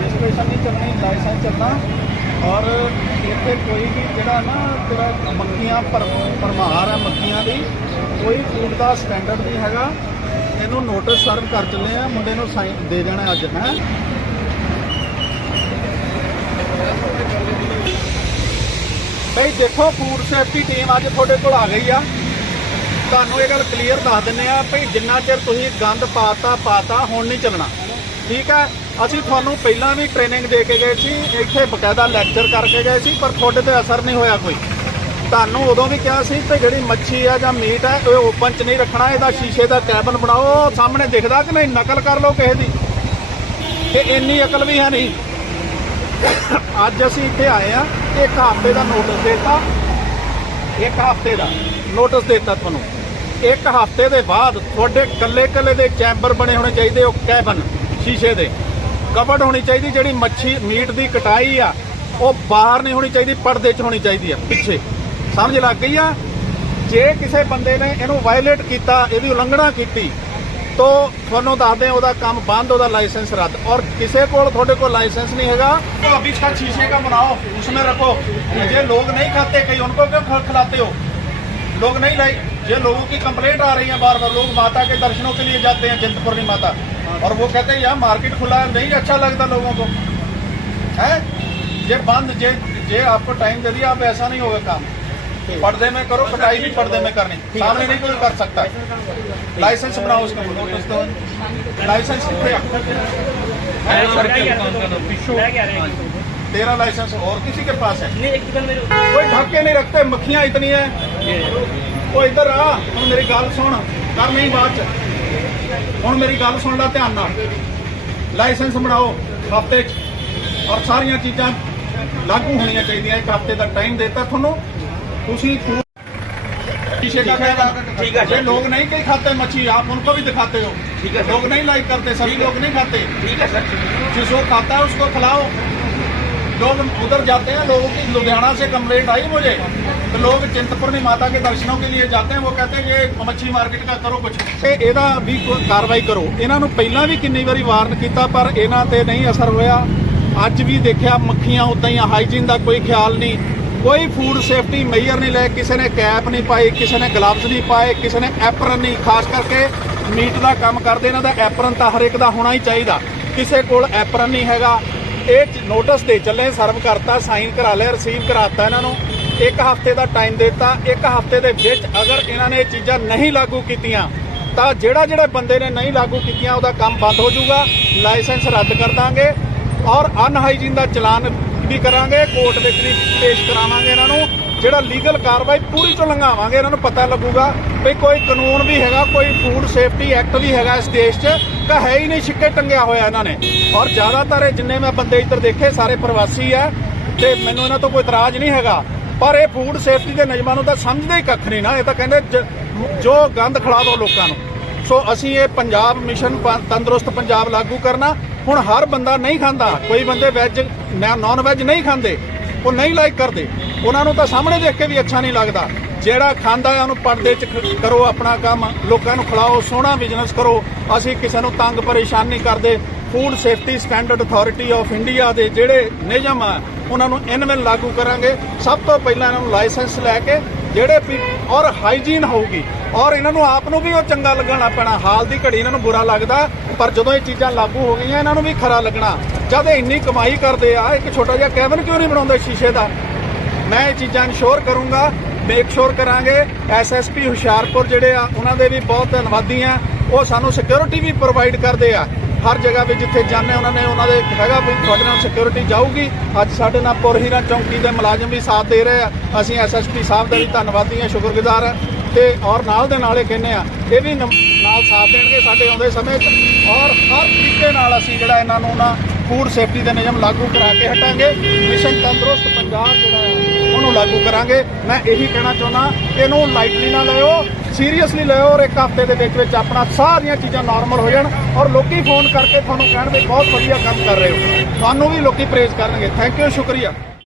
Registration ਨਹੀਂ ਚੱਲਣੀ licence ਚੱਲਣਾ। ਔਰ ਇੱਥੇ ਕੋਈ ਵੀ ਜਿਹੜਾ ਨਾ ਤੇਰਾ ਮੱਖੀਆਂ ਭਰ ਭਰਮਾਰ ਹੈ ਮੱਖੀਆਂ ਦੀ, ਕੋਈ ਫੂਡ ਦਾ ਸਟੈਂਡਰਡ ਨਹੀਂ ਹੈਗਾ। ਇਹਨੂੰ ਨੋਟਿਸ ਸਰਵ ਕਰ ਚੱਲੇ ਆ, ਮੁੰਡੇ ਨੂੰ ਸਾਈਨ ਦੇ ਦੇਣਾ ਅੱਜ, ਹੈ। ਬਈ ਦੇਖੋ ਫੂਡ ਸੇਫਟੀ ਟੀਮ ਅੱਜ ਤੁਹਾਡੇ ਕੋਲ ਆ ਗਈ ਆ। ਤੁਹਾਨੂੰ ਇਹ ਗੱਲ ਕਲੀਅਰ ਦੱਸ ਦਿੰਨੇ ਆ ਭਈ ਜਿੰਨਾ ਚਿਰ ਤੁਸੀਂ ਗੰਦ ਪਾਤਾ ਪਾਤਾ, ਹੁਣ ਨਹੀਂ ਚੱਲਣਾ। ਠੀਕ ਹੈ ਅਸੀਂ ਤੁਹਾਨੂੰ ਪਹਿਲਾਂ ਵੀ ਟ੍ਰੇਨਿੰਗ ਦੇ ਕੇ ਗਏ ਸੀ, ਇੱਥੇ ਬਕਾਇਦਾ ਲੈਕਚਰ ਕਰਕੇ ਗਏ ਸੀ, ਪਰ ਤੁਹਾਡੇ ਤੇ ਅਸਰ ਨਹੀਂ ਹੋਇਆ ਕੋਈ। ਤੁਹਾਨੂੰ ਉਦੋਂ ਵੀ ਕਿਹਾ ਸੀ ਕਿ ਜਿਹੜੀ ਮੱਛੀ ਆ ਜਾਂ ਮੀਟ ਹੈ ਇਹ ਓਪਨ 'ਚ ਨਹੀਂ ਰੱਖਣਾ, ਇਹਦਾ ਸ਼ੀਸ਼ੇ ਦਾ ਕੈਬਨ ਬਣਾਓ, ਸਾਹਮਣੇ ਦਿਖਦਾ ਕਿ ਨਹੀਂ, ਨਕਲ ਕਰ ਲਓ ਕਿਸੇ ਦੀ। ਤੇ ਇੰਨੀ ਅਕਲ ਵੀ ਹੈ ਨਹੀਂ। ਅੱਜ ਅਸੀਂ ਇੱਥੇ ਆਏ ਆ ਇੱਕ ਹਫ਼ਤੇ ਦਾ ਨੋਟਿਸ ਦਿੱਤਾ। ਇੱਕ ਹਫ਼ਤੇ ਦਾ ਨੋਟਿਸ ਦਿੱਤਾ ਤੁਹਾਨੂੰ। ਇੱਕ ਹਫ਼ਤੇ ਦੇ ਬਾਅਦ ਤੁਹਾਡੇ ਕੱਲੇ ਕੱਲੇ ਦੇ ਚੈਂਬਰ ਬਣੇ ਹੋਣੇ ਚਾਹੀਦੇ, ਉਹ ਕੈਬਨ ਸ਼ੀਸ਼ੇ ਦੇ। ਕਵਰਡ ਹੋਣੀ ਚਾਹੀਦੀ, ਜਿਹੜੀ ਮੱਛੀ, ਮੀਟ ਦੀ ਕਟਾਈ ਆ, ਉਹ ਬਾਹਰ ਨਹੀਂ ਹੋਣੀ ਚਾਹੀਦੀ, ਪਰਦੇ 'ਚ ਹੋਣੀ ਚਾਹੀਦੀ ਆ, ਪਿੱਛੇ। ਸਮਝ ਲੱਗ ਗਈ ਆ? ਜੇ ਕਿਸੇ ਬੰਦੇ ਨੇ ਇਹਨੂੰ ਵਾਇਲੇਟ ਕੀਤਾ, ਇਹਦੀ ਉਲੰਘਣਾ ਕੀਤੀ, ਤੋ ਤੁਹਾਨੂੰ ਦੱਸਦੇ ਉਹਦਾ ਕੰਮ ਬੰਦ, ਉਹਦਾ ਲਾਇਸੈਂਸ ਰੱਦ। ਔਰ ਕਿਸੇ ਕੋਲ ਤੁਹਾਡੇ ਕੋਲ ਲਾਇਸੈਂਸ ਨਹੀਂ ਹੈਗਾ तो अभी ਬਣਾਓ शीशे का बनाओ उसमें रखो ये लोग नहीं खाते कहीं उनको क्यों खिलाते हो लोग नहीं लाई ये लोगों की कंप्लेंट आ रही है बार बार लोग माता के दर्शनों के लिए जाते हैं चिंतपूर्णी माता और वो कहते हैं यहाँ मार्केट खुला नहीं अच्छा लगता लोगों को है ये बंद ये ये आपको टाइम दे दिया आप ऐसा नहीं होगा काम पर्दे में करो कटाई भी पर्दे में करनी सामने नहीं कोई कर सकता लाइसेंस बनाओ उसका लाइसेंस तेरा लाइसेंस और किसी के पास है कोई ढक्के नहीं रखते मक्खियां इतनी है वो इधर आ मेरी गाल सुन कर नहीं बात ਹੁਣ ਮੇਰੀ ਗੱਲ ਸੁਣ ਲੈ ਧਿਆਨ ਨਾਲ ਲਾਇਸੈਂਸ ਬਣਾਓ ਹਫਤੇ ਚ ਔਰ ਸਾਰੀਆਂ ਚੀਜ਼ਾਂ ਲਾਗੂ ਹੋਣੀਆਂ ਚਾਹੀਦੀਆਂ ਇੱਕ ਹਫਤੇ ਦਾ ਟਾਈਮ ਦਿੱਤਾ ਤੁਹਾਨੂੰ ਤੁਸੀਂ शीशे का क्या ठीक है, ये लोग नहीं कहीं खाते मच्छी आप उनको भी दिखाते हो ठीक है, सर। लोग नहीं लाइक करते सभी ठीक है। लोग नहीं खाते ठीक है सर जिसको खाता है उसको खिलाओ लोग उधर जाते हैं लोगों की लुधियाना से कंप्लेंट आई मुझे तो लोग चिंतपूर्णी माता के दर्शनों के लिए जाते हैं वो कहते हैं ये मच्छी मार्केट का करो कुछ ਤੇ ਇਹਦਾ ਵੀ ਕੋਈ ਕਾਰਵਾਈ ਕਰੋ ਇਹਨਾਂ ਨੂੰ ਪਹਿਲਾਂ ਵੀ ਕਿੰਨੀ ਵਾਰੀ ਵਾਰਨ ਕੀਤਾ ਪਰ ਇਹਨਾਂ ਤੇ ਨਹੀਂ ਅਸਰ ਹੋਇਆ ਅੱਜ ਵੀ ਦੇਖਿਆ ਮੱਖੀਆਂ ਉਦਾਂ ਹੀ ਆ, ਹਾਈਜੀਨ ਦਾ ਕੋਈ ਖਿਆਲ ਨਹੀਂ ਕੋਈ ਫੂਡ ਸੇਫਟੀ ਮੇਜਰ ਨਹੀਂ ਲੈ ਕਿਸੇ ਨੇ ਕੈਪ ਨਹੀਂ ਪਾਈ ਕਿਸੇ ਨੇ ਗਲਵਜ਼ ਨਹੀਂ ਪਾਏ ਕਿਸੇ ਨੇ ਐਪਰਨ ਨਹੀਂ ਖਾਸ ਕਰਕੇ ਮੀਟ ਦਾ ਕੰਮ ਕਰਦੇ ਇਹਨਾਂ ਦਾ ਐਪਰਨ ਤਾਂ ਹਰ ਇੱਕ ਦਾ ਹੋਣਾ ਹੀ ਚਾਹੀਦਾ ਕਿਸੇ ਕੋਲ ਐਪਰਨ ਨਹੀਂ ਹੈਗਾ ਇਹ ਨੋਟਿਸ ਦੇ ਚੱਲੇ, ਸਰਵ ਕਰਤਾ, ਸਾਈਨ ਕਰਾ ਲਿਆ ਰਿਸੀਵ ਕਰਾਤਾ ਇਹਨਾਂ ਨੂੰ। ਇੱਕ ਹਫ਼ਤੇ ਦਾ ਟਾਈਮ ਦਿੱਤਾ। ਇੱਕ ਹਫ਼ਤੇ ਦੇ ਵਿੱਚ ਅਗਰ ਇਹਨਾਂ ਨੇ ਇਹ ਚੀਜ਼ਾਂ ਨਹੀਂ ਲਾਗੂ ਕੀਤੀਆਂ, ਤਾਂ ਜਿਹੜਾ ਜਿਹੜੇ ਬੰਦੇ ਨੇ ਨਹੀਂ ਲਾਗੂ ਕੀਤੀਆਂ, ਉਹਦਾ ਕੰਮ ਬੰਦ ਹੋ ਜਾਊਗਾ। ਲਾਇਸੈਂਸ ਰੱਦ ਕਰ ਦਾਂਗੇ ਔਰ ਅਨਹਾਈਜੀਨ ਦਾ ਚਲਾਨ ਵੀ ਕਰਾਂਗੇ। ਕੋਰਟ ਵਿੱਚ ਵੀ ਪੇਸ਼ ਕਰਾਵਾਂਗੇ ਇਹਨਾਂ ਨੂੰ। ਜਿਹੜਾ ਲੀਗਲ ਕਾਰਵਾਈ ਪੂਰੀ ਤੋਂ ਲੰਘਾਵਾਂਗੇ, ਇਹਨਾਂ ਨੂੰ ਪਤਾ ਲੱਗੂਗਾ ਵੀ ਕੋਈ ਕਾਨੂੰਨ ਵੀ ਹੈਗਾ, ਕੋਈ ਫੂਡ ਸੇਫਟੀ ਐਕਟ ਵੀ ਹੈਗਾ ਇਸ ਦੇਸ਼ 'ਚ, ਤਾਂ ਹੈ ਹੀ ਨਹੀਂ ਛਿੱਕੇ ਟੰਗਿਆ ਹੋਇਆ ਇਹਨਾਂ ਨੇ। ਔਰ ਜ਼ਿਆਦਾਤਰ ਇਹ ਜਿੰਨੇ ਮੈਂ ਬੰਦੇ ਇੱਧਰ ਦੇਖੇ, ਸਾਰੇ ਪ੍ਰਵਾਸੀ ਆ, ਤੇ ਮੈਨੂੰ ਇਹਨਾਂ ਤੋਂ ਕੋਈ ਇਤਰਾਜ਼ ਨਹੀਂ ਹੈਗਾ। ਪਰ ਇਹ ਫੂਡ ਸੇਫਟੀ ਦੇ ਨਿਯਮਾਂ ਨੂੰ ਤਾਂ ਸਮਝਦੇ ਹੀ ਕੱਖ ਨਹੀਂ ਨਾ, ਇਹ ਤਾਂ ਕਹਿੰਦੇ ਜ- ਜੋ ਗੰਦ ਖੜਾ ਦਿਓ ਲੋਕਾਂ ਨੂੰ। ਸੋ ਅਸੀਂ ਇਹ ਪੰਜਾਬ ਮਿਸ਼ਨ ਤੰਦਰੁਸਤ ਪੰਜਾਬ ਲਾਗੂ ਕਰਨਾ, ਹੁਣ ਹਰ ਬੰਦਾ ਨਹੀਂ ਖਾਂਦਾ, ਕੋਈ ਬੰਦੇ ਵੈਜ ਨਾਨ ਵੈਜ ਨਹੀਂ ਖਾਂਦੇ। ਉਹ ਨਹੀਂ ਲਾਈਕ ਕਰਦੇ। ਉਹਨਾਂ ਨੂੰ ਤਾਂ ਸਾਹਮਣੇ ਦੇਖ ਕੇ ਵੀ ਅੱਛਾ ਨਹੀਂ ਲੱਗਦਾ। ਜਿਹੜਾ ਖਾਂਦਾ ਹੈ ਉਹਨੂੰ ਪਰਦੇ 'ਚ ਕਰੋ ਆਪਣਾ ਕੰਮ, ਲੋਕਾਂ ਨੂੰ ਖਿਲਾਓ, ਸੋਹਣਾ ਬਿਜ਼ਨਸ ਕਰੋ। ਅਸੀਂ ਕਿਸੇ ਨੂੰ ਤੰਗ ਪਰੇਸ਼ਾਨ ਨਹੀਂ ਕਰਦੇ। Food safety standard authority of India ਦੇ ਜਿਹੜੇ ਨਿਯਮ ਆ, ਉਹਨਾਂ ਨੂੰ ਇਨਵੈਨ ਲਾਗੂ ਕਰਾਂਗੇ। ਸਭ ਤੋਂ ਪਹਿਲਾਂ ਇਹਨਾਂ ਨੂੰ ਲਾਇਸੈਂਸ ਲੈ ਕੇ ਜਿਹੜੇ ਔਰ ਹਾਈਜੀਨ ਹੋਊਗੀ, ਔਰ ਇਹਨਾਂ ਨੂੰ ਆਪ ਨੂੰ ਵੀ ਉਹ ਚੰਗਾ ਲੱਗਣਾ ਪੈਣਾ। ਹਾਲ ਦੀ ਘੜੀ ਇਹਨਾਂ ਨੂੰ ਬੁਰਾ ਲੱਗਦਾ, ਪਰ ਜਦੋਂ ਇਹ ਚੀਜ਼ਾਂ ਲਾਗੂ ਹੋ ਗਈਆਂ, ਇਹਨਾਂ ਨੂੰ ਵੀ ਖਰਾ ਲੱਗਣਾ। ਜਦ ਇੰਨੀ ਕਮਾਈ ਕਰਦੇ ਆ, ਇੱਕ ਛੋਟਾ ਜਿਹਾ ਕੈਬਨ ਕਿਉਂ ਨਹੀਂ ਬਣਾਉਂਦੇ ਸ਼ੀਸ਼ੇ ਦਾ? ਮੈਂ ਇਹ ਚੀਜ਼ਾਂ ਇਨਸ਼ੋਰ ਕਰੂੰਗਾ ਮੇਕ ਸ਼ੋਰ ਕਰਾਂਗੇ ਐਸਐਸਪੀ ਹੁਸ਼ਿਆਰਪੁਰ ਜਿਹੜੇ ਆ, ਉਹਨਾਂ ਦੇ ਵੀ ਬਹੁਤ ਧੰਨਵਾਦੀ ਆ। ਉਹ ਸਾਨੂੰ ਸਿਕਿਉਰਿਟੀ ਵੀ ਪ੍ਰੋਵਾਈਡ ਕਰਦੇ ਆ। ਹਰ ਜਗ੍ਹਾ ਵੀ ਜਿੱਥੇ ਜਾਂਦੇ ਉਹਨਾਂ ਨੇ ਉਹਨਾਂ ਦੇ ਹੈਗਾ ਵੀ ਤੁਹਾਡੇ ਨਾਲ ਸਿਕਿਉਰਿਟੀ ਜਾਊਗੀ। ਅੱਜ ਸਾਡੇ ਨਾਲ ਪੁਰਹੀਰਾ ਚੌਂਕੀ ਦੇ ਮੁਲਾਜ਼ਮ ਵੀ ਸਾਥ ਦੇ ਰਹੇ ਆ। ਅਸੀਂ ਐਸਐਸਪੀ ਸਾਹਿਬ ਦਾ ਵੀ ਧੰਨਵਾਦੀ ਆ, ਸ਼ੁਕਰਗੁਜ਼ਾਰ ਆ। ਤੇ ਔਰ ਨਾਲ ਦੇ ਨਾਲ ਇਹ ਕਹਿੰਦੇ ਆ, ਇਹ ਵੀ ਨਮ- ਨਾਲ ਸਾਥ ਦੇਣਗੇ ਸਾਡੇ ਆਉਂਦੇ ਸਮੇਂ 'ਚ। ਔਰ ਹਰ ਤਰੀਕੇ ਨਾਲ ਅਸੀਂ ਜਿਹੜਾ ਇਹਨਾਂ ਨੂੰ ਨਾ ਫੂਡ ਸੇਫਟੀ ਦੇ ਨਿਯਮ ਲਾਗੂ ਕਰਾ ਕੇ ਹਟਾਂਗੇ। ਮਿਸ਼ਨ ਤੰਦਰੁਸਤ ਪੰਜਾਬ ਜਿਹੜਾ ਹੈ, ਉਹਨੂੰ ਲਾਗੂ ਕਰਾਂਗੇ। ਮੈਂ ਇਹੀ ਕਹਿਣਾ ਚਾਹੁੰਦਾ ਕਿ ਇਹਨੂੰ ਲਾਈਟਲੀ ਨਾ ਲਿਓ ਸੀਰੀਅਸਲੀ ਲਿਓ ਔਰ ਇੱਕ ਹਫ਼ਤੇ ਦੇ ਵਿੱਚ ਵਿੱਚ ਆਪਣਾ ਸਾਰੀਆਂ ਚੀਜ਼ਾਂ ਨਾਰਮਲ ਹੋ ਜਾਣ ਔਰ ਲੋਕੀ ਫੋਨ ਕਰਕੇ ਤੁਹਾਨੂੰ ਕਹਿਣ ਵੀ ਬਹੁਤ ਵਧੀਆ ਕੰਮ ਕਰ ਰਹੇ ਹੋ। ਤੁਹਾਨੂੰ ਵੀ ਲੋਕੀ ਪ੍ਰੇਜ਼ ਕਰਨਗੇ। ਥੈਂਕ ਯੂ ਸ਼ੁਕਰੀਆ।